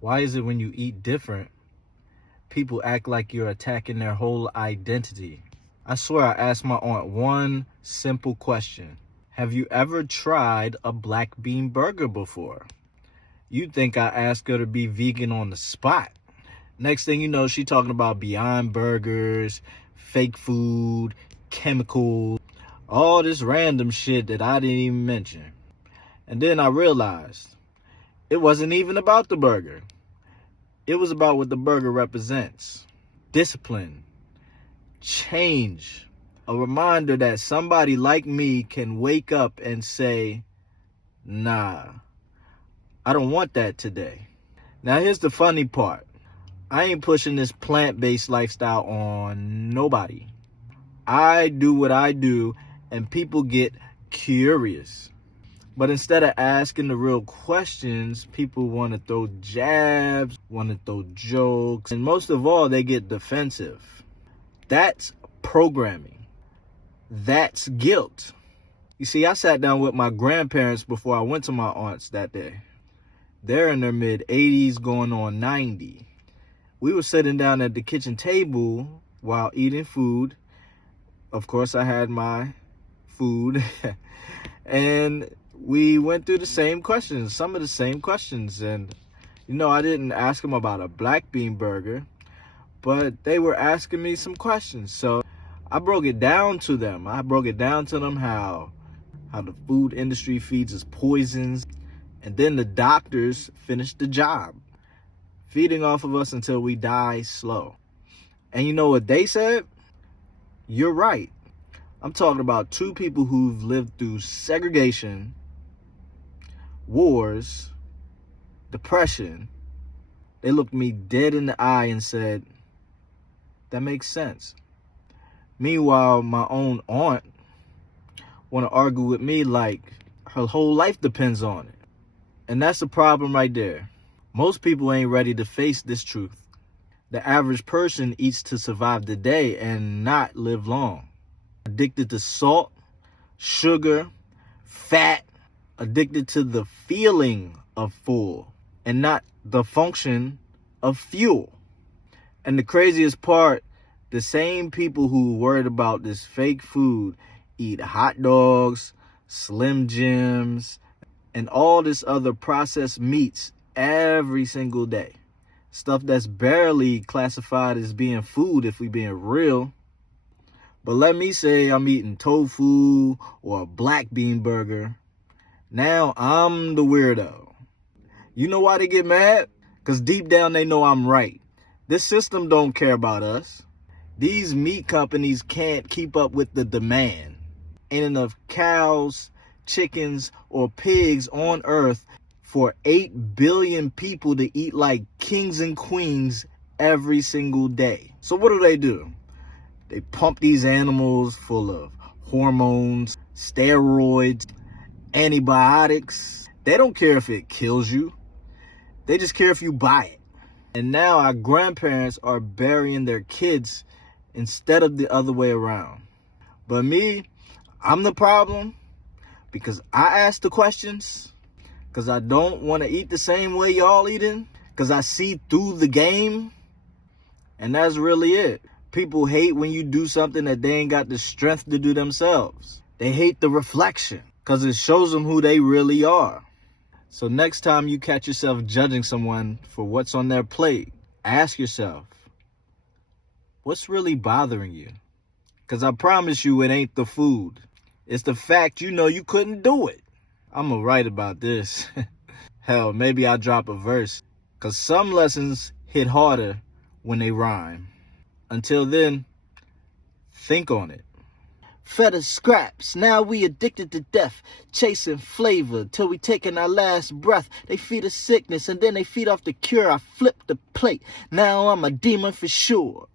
Why is it when you eat different, people act like you're attacking their whole identity? I swear I asked my aunt one simple question. Have you ever tried a black bean burger before? You'd think I asked her to be vegan on the spot. Next thing you know, she talking about Beyond Burgers, fake food, chemicals, all this random shit that I didn't even mention. And then I realized it wasn't even about the burger. It was about what the burger represents. Discipline, change, a reminder that somebody like me can wake up and say, nah, I don't want that today. Now here's the funny part. I ain't pushing this plant-based lifestyle on nobody. I do what I do and people get curious. But instead of asking the real questions, people want to throw jabs, want to throw jokes, and most of all, they get defensive. That's programming. That's guilt. You see, I sat down with my grandparents before I went to my aunt's that day. They're in their mid-80s going on 90. We were sitting down at the kitchen table while eating food. Of course, I had my food. And we went through the same questions, some of the same questions. And, I didn't ask them about a black bean burger, but they were asking me some questions. So I broke it down to them. I broke it down to them how the food industry feeds us poisons. And then the doctors finish the job, feeding off of us until we die slow. And you know what they said? You're right. I'm talking about two people who've lived through segregation, wars, depression. They looked me dead in the eye and said, that makes sense. Meanwhile, my own aunt want to argue with me like her whole life depends on it. And that's the problem right there. Most people ain't ready to face this truth. The average person eats to survive the day and not live long. Addicted to salt, sugar, fat, addicted to the feeling of full and not the function of fuel. And the craziest part, the same people who worried about this fake food eat hot dogs, Slim Jims, and all this other processed meats every single day. Stuff that's barely classified as being food if we being real. But let me say I'm eating tofu or a black bean burger. Now I'm the weirdo. You know why they get mad? Because deep down they know I'm right. This system don't care about us. These meat companies can't keep up with the demand. Ain't enough cows, chickens, or pigs on earth for 8 billion people to eat like kings and queens every single day. So what do? They pump these animals full of hormones, steroids, antibiotics. They don't care if it kills you. They just care if you buy it. And now our grandparents are burying their kids instead of the other way around. But me, I'm the problem because I ask the questions, because I don't want to eat the same way y'all eating, because I see through the game. And that's really it. People hate when you do something that they ain't got the strength to do themselves. They hate the reflection because it shows them who they really are. So next time you catch yourself judging someone for what's on their plate, ask yourself, what's really bothering you? Because I promise you it ain't the food. It's the fact you couldn't do it. I'm going to write about this. Hell, maybe I'll drop a verse. Because some lessons hit harder when they rhyme. Until then, think on it. Fed us scraps, now we addicted to death, chasing flavor till we taking our last breath. They feed us sickness and then they feed off the cure. I flip the plate, now I'm a demon for sure.